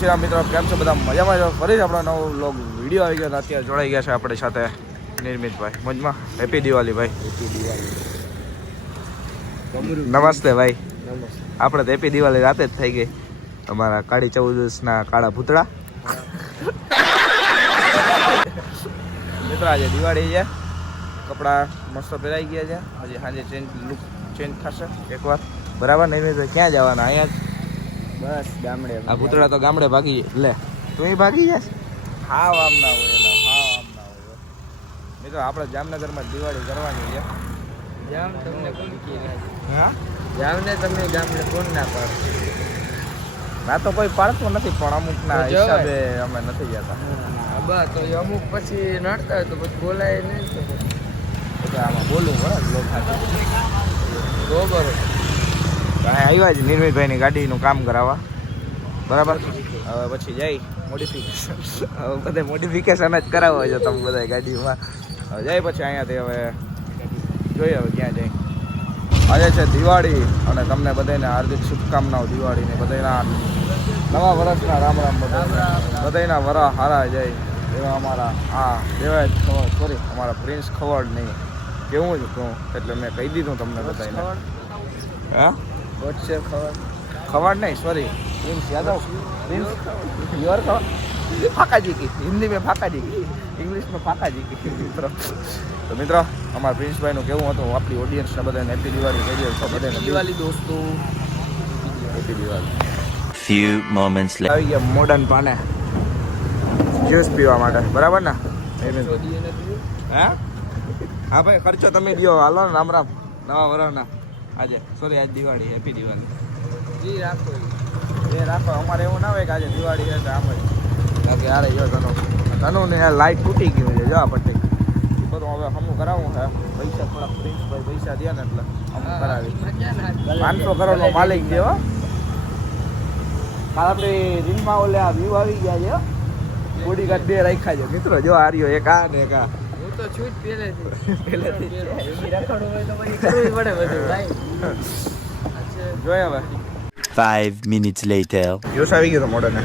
મિત્રો કેમ છો બધા મજામાં છો? ફરી આપણો નવો વ્લોગ વિડીયો આવી ગયો. અત્યારે જોડાઈ ગયા છે આપણી સાથે નિર્મિતભાઈ. મોજમાં? હેપી દિવાળી ભાઈ. હેપી દિવાળી. નમસ્તે ભાઈ. નમસ્તે. આપણે તો હેપી દિવાળી રાતે જ થઈ ગઈ. અમારા કાળી 14 કાળા ભૂતળા. મિત્રો આજે દિવાળી છે, કપડાં મસ્ત પહેરાઈ ગયા છે. હજી સાંજે લુક ચેન્જ થશે એકવાર. બરાબર નિર્મિતભાઈ? ક્યાં જવાના? અહીંયા જ બસ ગામડે. આ ભૂતળા તો ગામડે ભાગી લે. તું ભાગી જાય? હા આમ ના હોય એના, હા આમ ના હોય. મિત્રો આપણે જામનગરમાં દિવાળી કરવાની છે. જામ તમને કોણ કીધું? હા જામને તમે ગામડે કોણ ના પાડો? ના તો કોઈ પાડતું નથી, પણ અમુકના તો જવાય. હિસાબે અમે નથી જતા. બસ તો અમુક પછી નડતા હોય તો પછી બોલાય નહીં તો એટલે આમાં બોલવું પડે લોક ખાતા. બરોબર. આવ્યા જ નિર્મિતભાઈની ગાડીનું કામ કરાવવા. બરાબર. હવે પછી જઈ મોડિફિકેશન. હવે બધે મોડિફિકેશન જ કરાવવા જો તમે બધા ગાડીમાં. હવે જાય પછી અહીંયાથી હવે જોઈએ હવે ક્યાં જાય. આજે છે દિવાળી અને તમને બધાને હાર્દિક શુભકામનાઓ દિવાળીની. બધાના નવા વર્ષના રામ રામ. બધાના વરા હારા જાય એવા અમારા દેવાય સોરી અમારા પ્રિન્સ ખવડ નહીં કેવું જ કહું એટલે મેં કહી દીધું તમને બધાને. હા વોટ્સએપ ખબર खबर नहीं sorry Prince Yadav Prince your खबर फाका जी की हिंदी में फाका जी की इंग्लिश में फाका जी की મિત્રો. તો મિત્રો અમારા પ્રિન્સભાઈનું કેવું હતું આપણી ઓડિયન્સને બધાને હેપી દિવાળી કહી દો. બધાને દિવાળી દોસ્તો. Happy Diwali. Few moments later. આવી ગયા મોડર્ન પાને જ્યુસ પીવા માટે. બરાબર ને? હા હા ભાઈ ખર્ચો તમે દો. હાલો ને રામ રામ નવા વરસના. આજે સોરી આજ દિવાળી. હેપી દિવાળી. જી રાખો એ રાખો. અમારે એવું ના હોય કે આજે દિવાળી છે તો આમ જ કે યાર જો તનુ ને લાઈટ તૂટી ગયું છે. જો આ પટ્ટી બધું હવે હમું કરાવવું છે. પૈસા થોડા પ્રિન્સભાઈ પૈસા દે ને એટલે હમું કરાવી. 500 કરોડનો માલિક છે હો. કાલ આપણે રીલમાં ઓલે આ વ્યૂ આવી ગયા છે. બોડીગાર્ડ 2 રાખ્યા છે મિત્રો. જો આ રહ્યો એક આ ને એક આ. હું તો છું જ પહેલેથી. પહેલેથી રખડવું હોય તો પછી કરવું પડે બધું ભાઈ. જોઈએ હવે 5 minutes later. જોશ આવી ગયો તો મોડે ને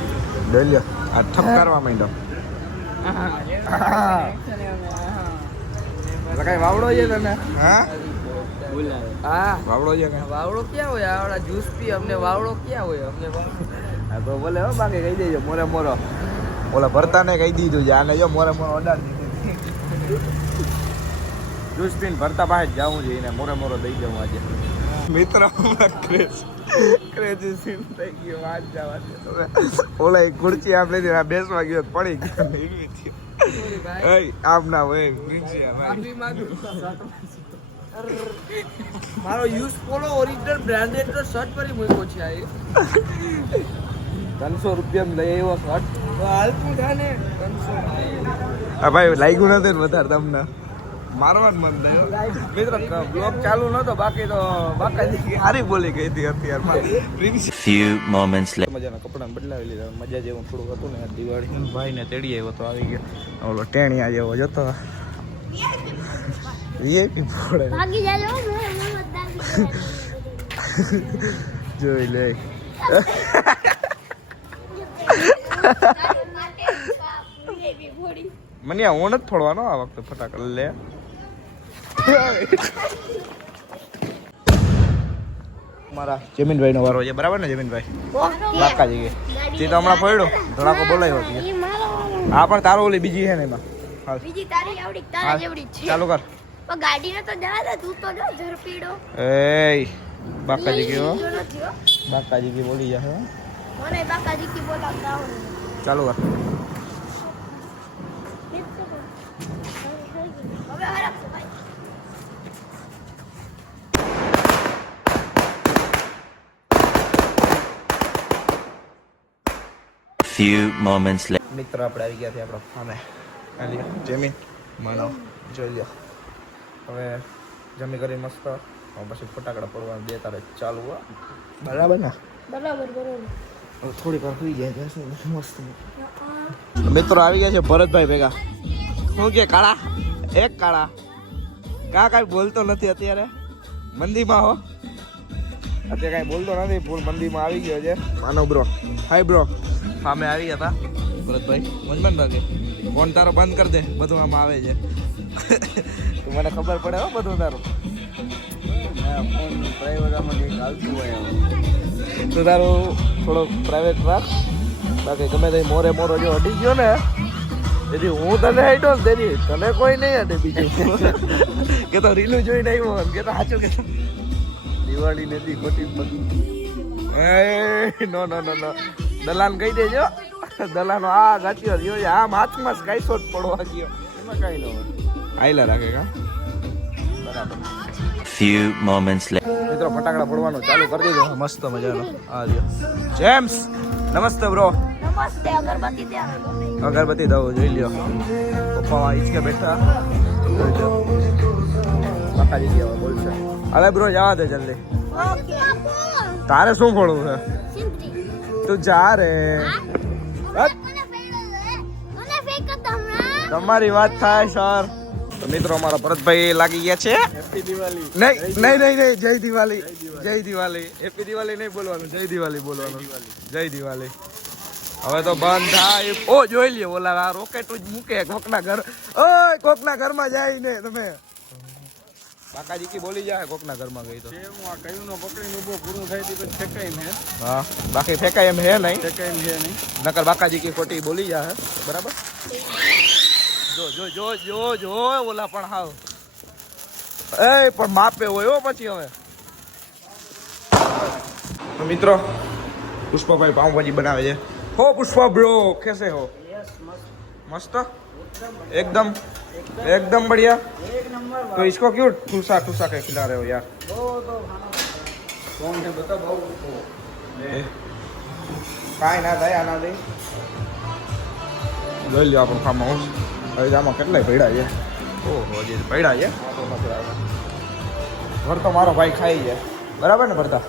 ડેલ્યો આ ઠપ કરવા માંડ્યો. કઈ વાવડો છે તને? હા હા વાવડો છે કઈ? વાવડો ક્યાં હોય? આવડા જ્યુસ પી અમને વાવડો ક્યાં હોય? અમને હા તો બોલે હો બાકી કહી દેજો મોરે મોરો. ઓલા ભરતાને કહી દીધું છે આને જો મોરે મોરો ઓર્ડર દીધી. જ્યુસ પીને ભરતા પાસે જ જવું છે એને મોરે મોરો દઈ દઉં આજે. મિત્ર ક્રેઝી સીન થઈ ગયો. વાત જવા દે. ઓલા એક ખુરચી આપણે બેસવા ગયો પડી ગયો. આમ ના હોય મારો યુઝ પોલો ઓરિજિનલ બ્રાન્ડેડ નો શર્ટ પર મૂક્યો છે. આ 300 રૂપિયા લઈ આવ્યો શર્ટ. હાલતું જાને 300. ભાઈ લાગ્યું નથી ને વધારે તમને મારવાનું મન થયું. મિત્રો બ્લોગ ચાલુ નતો બાકી તો બાકાજી સારી બોલી ગઈ હતી અત્યારમાં. Few moments later. મજાના કપડાં બદલાવી લીધા. મજા જેવું થોડુંક હતું ને દિવાળી. ભાઈને તેડી આવ્યો તો આવી ગયો ઓલો ટેણિયા જેવો જતો. વીઆઈપી ફોડે ભાગી જાજો જોઈ લે. મને હું નથી ફોડવાનો આ વખતે ફટાકડા લે. મારા જમીનભાઈ નો વારો છે. બરાબર ને જમીનભાઈ? બાકાજી ગઈ તે તો હમણાં પડ્યો ધડાકો બોલાયો હતી. હા પણ તારો ઓલી બીજી છે ને એમાં. હાલ બીજી તારી આવડી તારા જેવડી છે. ચાલુ કર. પણ ગાડીને તો જવા દે. તું તો જો ઝડપીડો. એ બાકાજી ગયો. જો નથી હો. બાકાજી કી બોલી જશે. મને બાકાજી કી બોલાવતા આવડે. ચાલુ કર. હવે હરાપ ભાઈ. Few moments later. મિત્ર આપણે આવી ગયા છીએ આપણો સામે. આલી જમીન માનવ જોઈ લો. હવે જમી કરી મસ્ત પછી ફટાકડા પડવા 2 તારીખ ચાલુ. બરાબર ને? બરાબર બરાબર. હવે થોડીક વાર સુઈ જાય છે મસ્ત. મિત્રો આવી ગયા છે ભરતભાઈ ભેગા. શું કે કાળા? એક કાળા કાંઈ બોલતો નથી અત્યારે મંદીમાં હો. અત્યારે કાંઈ બોલતો નથી. ફૂલ મંદીમાં આવી ગયો છે માનવ બ્રો. હાય બ્રો. સામે આવી હતા ભરતભાઈ મનમન ભાગે ફોન તારો બંધ કરી દે બધું આમાં આવે છે તો મને ખબર પડે હો બધું તારું તો તારું થોડો પ્રાઇવેટ રાખ બાકી ગમે તે મોરો જો અડી ગયો ને તેથી હું તને હેડો ને તેની તને કોઈ નહીં અડે બીજું કે તો રીલું જોઈને આવ્યો એમ કે તો સાચું કે દિવાળી નથી ખોટી બધી નો નો નો નો દલાન કહી દેજો દલાનો આ ગાચ્યો રહ્યો છે આમ હાથમાં કાંઈ શોટ પડવા ગયો એમાં કાંઈ ન હોય આયલા રાખે કા બરાબર Few moments later. મિત્રો ફટાકડા ફોડવાનું ચાલુ કરી દીધો મસ્ત મજાનો આ રહ્યો જેમ્સ નમસ્તે બ્રો નમસ્તે અગરબત્તી દે અગરબત્તી દઉં જોઈ લ્યો પપ્પા ઈચકે બેઠા જોઈ લો બાકાજી ગયા બોલશે હવે બ્રો જવા દે જલ્દી ઓકે તારે શું ફોડવું છે સિંગરી તું જા રે મને ફેક કરતા હમણાં તમારી વાત થાય સર તો મિત્રો અમારા ભરતભાઈ લાગી ગયા છે હેપી દિવાળી. નહીં જય દિવાળી હેપી દિવાળી નહીં બોલવાનું જય દિવાળી બોલવાનું જય દિવાળી હવે તો બંધ થાય ઓ જોઈ લ્યો ઓલા આ રોકેટ જ મૂકે કોકના ઘર ઓય કોકના ઘરમાં જાય ને તમે કાકાજી કી બોલી જાય કોકના ઘરમાં ગઈ તો જે હું આ કયુંનો પકડીને ઊભો પૂરું થાય તે પછી ફેંકાય હે. હા બાકી ફેંકાય એમ હે નહીં ફેંકાય હે નહીં. નકર બાકાજી કી ખોટી બોલી જાય બરાબર જો જો જો જો જો ઓલા પણ હાવ એ પણ માપે હોય હો પછી હવે તો મિત્રો પુષ્પાભાઈ પાઉંભાજી બનાવે છે हो पुष्पा ब्रो कैसे हो मस्त एकदम एकदम बढ़िया तो इसको क्यों ठूसा ठूसा के खिला रहे हो यार कौन है बता भाव કાંઈ ના થાય આના દઈ જોઈ લ્યો આપણું ફાર્મ હાઉસ હવે આમાં કેટલાય પૈડા છે ઓહો જે પૈડા છે ભર તો મારો ભાઈ ખાઈ જાય બરાબર ને ભરતા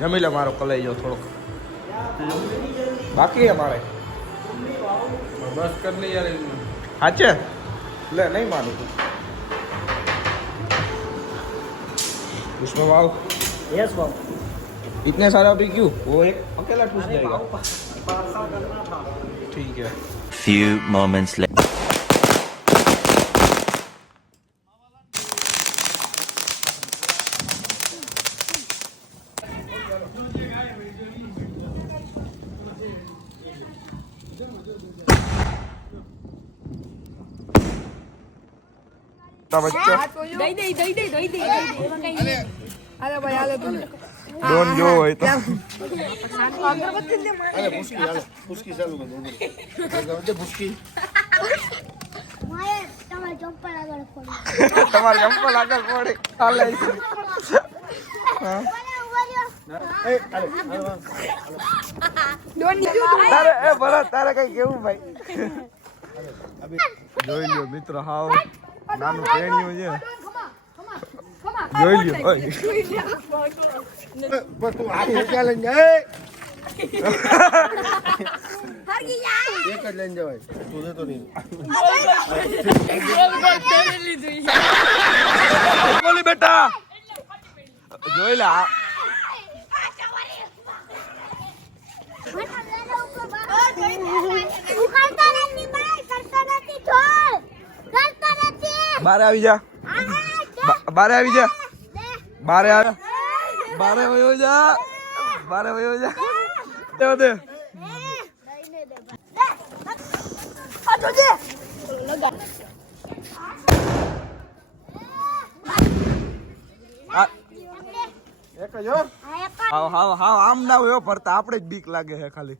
જમી લે મારો કલાઈ જાઓ થોડોક બાકી है हमारे बस कर ले यार इनमें. अच्छे ले नहीं मालूम उसमें वाव यस भाव. इतने सारा भी क्यों वो एक अकेला ठूस जाएगा ठीक है Few moments later. बच्चों દઈ દે એમાં કઈ નહીં. અરે ભાઈ હાલે તું डोन जो है तो અગરબત્તી દે મને. મારે તમારે ચંપલ આગળ પડી તમારે ચંપલ આગળ પડે હાલે તારે એ ભરત તારે કઈ કેવું ભાઈ જોઈ લ્યો મિત્ર હાવ નાનું પેણ્યું છે જોઈ લ્યો ઓય बस तू आगे क्या लेंगे હરગી જા एक જ લઈને જવાય. તું તો નહીં. બોલી બેટા જોઈ લે આ બારે આવી જા બારે આવી જા બારે આવે બારે વયો જા બારે વયો જા દે દે એક જ હો હાવ હાવ હાવ આમ ના હોય હો, ફરતા આપણે જ બીક લાગે છે ખાલી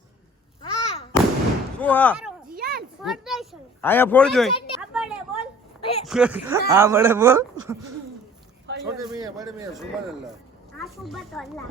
શું હા અહીંયા ફોડ જોઈ હા બડે બોલ छोटे मियां बड़े मियां सुभान अल्लाह सुबह तो अल्लाह